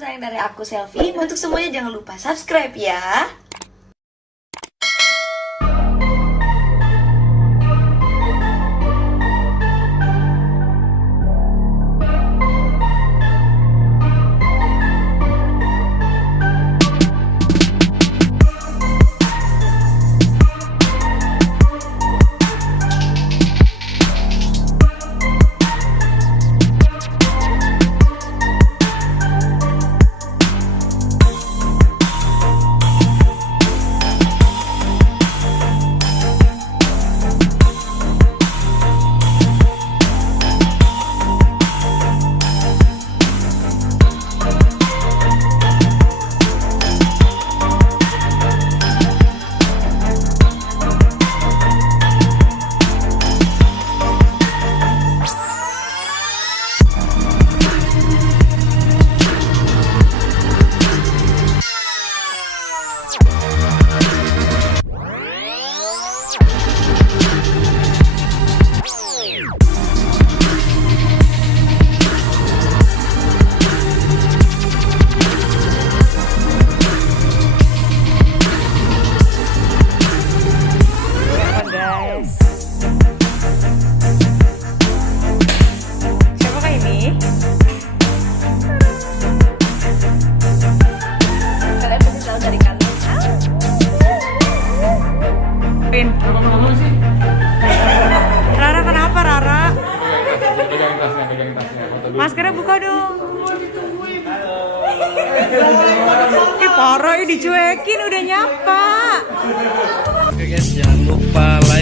sayang dari aku Selfie. Untuk semuanya jangan lupa subscribe ya. Rara, kenapa Rara? Maskernya buka dong. Ih parah, dicuekin udah nyapa. Oke guys, jangan lupa like